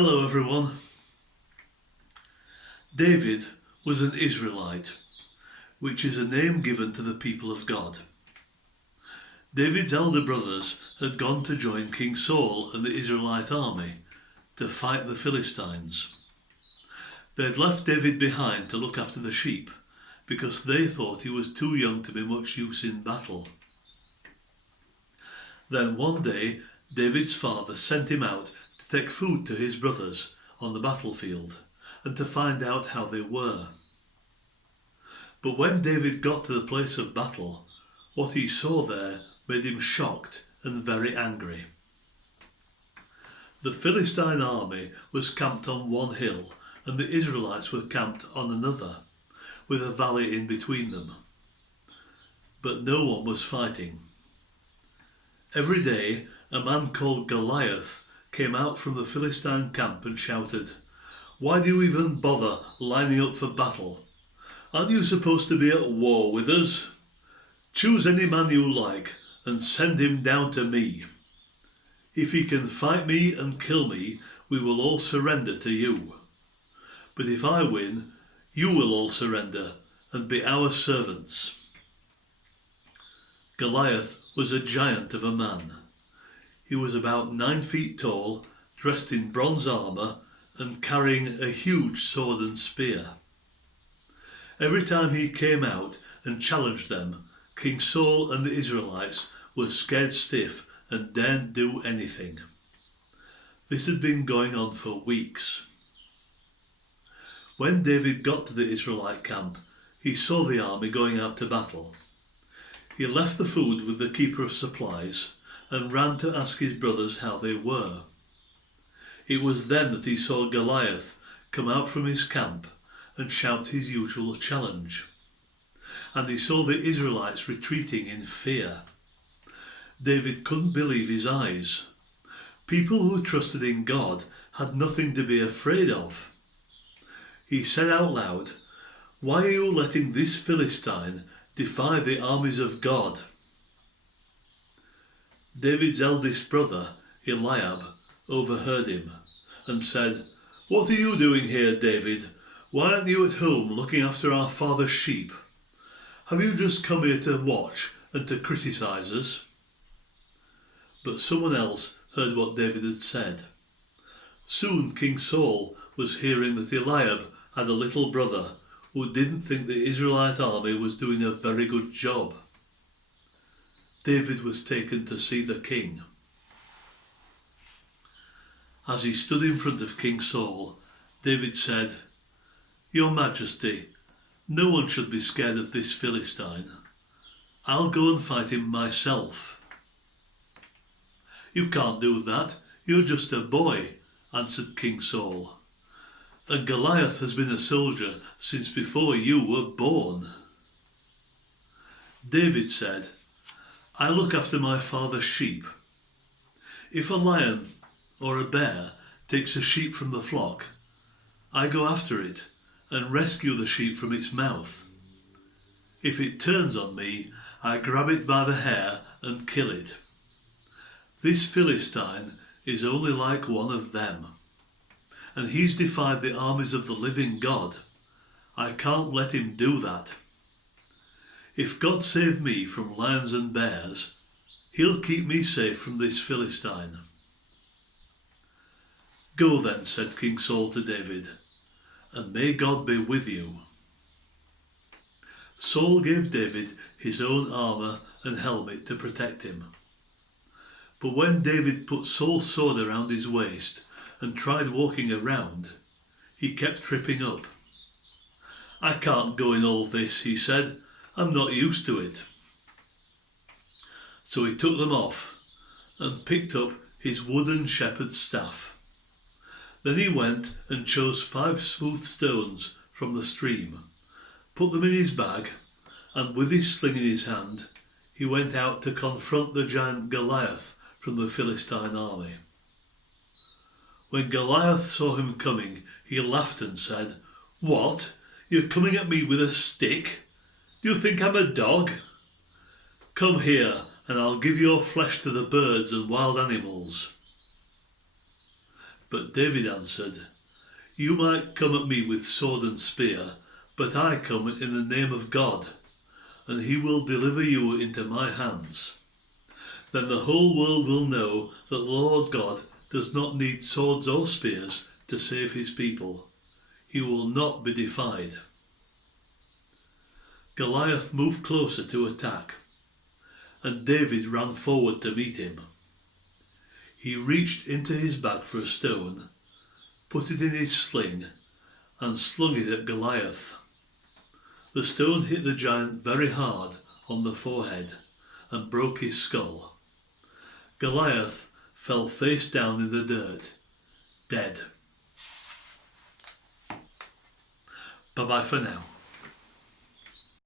Hello everyone. David was an Israelite, which is a name given to the people of God. David's elder brothers had gone to join King Saul and the Israelite army to fight the Philistines. They had left David behind to look after the sheep because they thought he was too young to be much use in battle. Then one day David's father sent him out to take food to his brothers on the battlefield and to find out how they were. But when David got to the place of battle, what he saw there made him shocked and very angry. The Philistine army was camped on one hill and the Israelites were camped on another, with a valley in between them. But no one was fighting. Every day a man called Goliath came out from the Philistine camp and shouted, "Why do you even bother lining up for battle? Aren't you supposed to be at war with us? Choose any man you like and send him down to me. If he can fight me and kill me, we will all surrender to you. But if I win, you will all surrender and be our servants." Goliath was a giant of a man. He was about 9 feet tall, dressed in bronze armour and carrying a huge sword and spear. Every time he came out and challenged them, King Saul and the Israelites were scared stiff and daren't do anything. This had been going on for weeks. When David got to the Israelite camp, he saw the army going out to battle. He left the food with the keeper of supplies and ran to ask his brothers how they were. It was then that he saw Goliath come out from his camp and shout his usual challenge. And he saw the Israelites retreating in fear. David couldn't believe his eyes. People who trusted in God had nothing to be afraid of. He said out loud, "Why are you letting this Philistine defy the armies of God?" David's eldest brother, Eliab, overheard him and said, "What are you doing here, David? Why aren't you at home looking after our father's sheep? Have you just come here to watch and to criticize us?" But someone else heard what David had said. Soon King Saul was hearing that Eliab had a little brother who didn't think the Israelite army was doing a very good job. David was taken to see the king. As he stood in front of King Saul, David said, "Your Majesty, no one should be scared of this Philistine. I'll go and fight him myself." "You can't do that. You're just a boy," answered King Saul. "And Goliath has been a soldier since before you were born." David said, "I look after my father's sheep. If a lion or a bear takes a sheep from the flock, I go after it and rescue the sheep from its mouth. If it turns on me, I grab it by the hair and kill it. This Philistine is only like one of them, and he's defied the armies of the living God. I can't let him do that. If God saved me from lions and bears, he'll keep me safe from this Philistine." "Go then," said King Saul to David, "and may God be with you." Saul gave David his own armour and helmet to protect him. But when David put Saul's sword around his waist and tried walking around, he kept tripping up. "I can't go in all this," he said. "I'm not used to it." So he took them off and picked up his wooden shepherd's staff. Then he went and chose 5 smooth stones from the stream, put them in his bag, and with his sling in his hand, he went out to confront the giant Goliath from the Philistine army. When Goliath saw him coming, he laughed and said, "What? You're coming at me with a stick? Do you think I'm a dog? Come here and I'll give your flesh to the birds and wild animals." But David answered, "You might come at me with sword and spear, but I come in the name of God, and he will deliver you into my hands. Then the whole world will know that the Lord God does not need swords or spears to save his people. He will not be defied." Goliath moved closer to attack, and David ran forward to meet him. He reached into his bag for a stone, put it in his sling, and slung it at Goliath. The stone hit the giant very hard on the forehead and broke his skull. Goliath fell face down in the dirt, dead. Bye bye for now.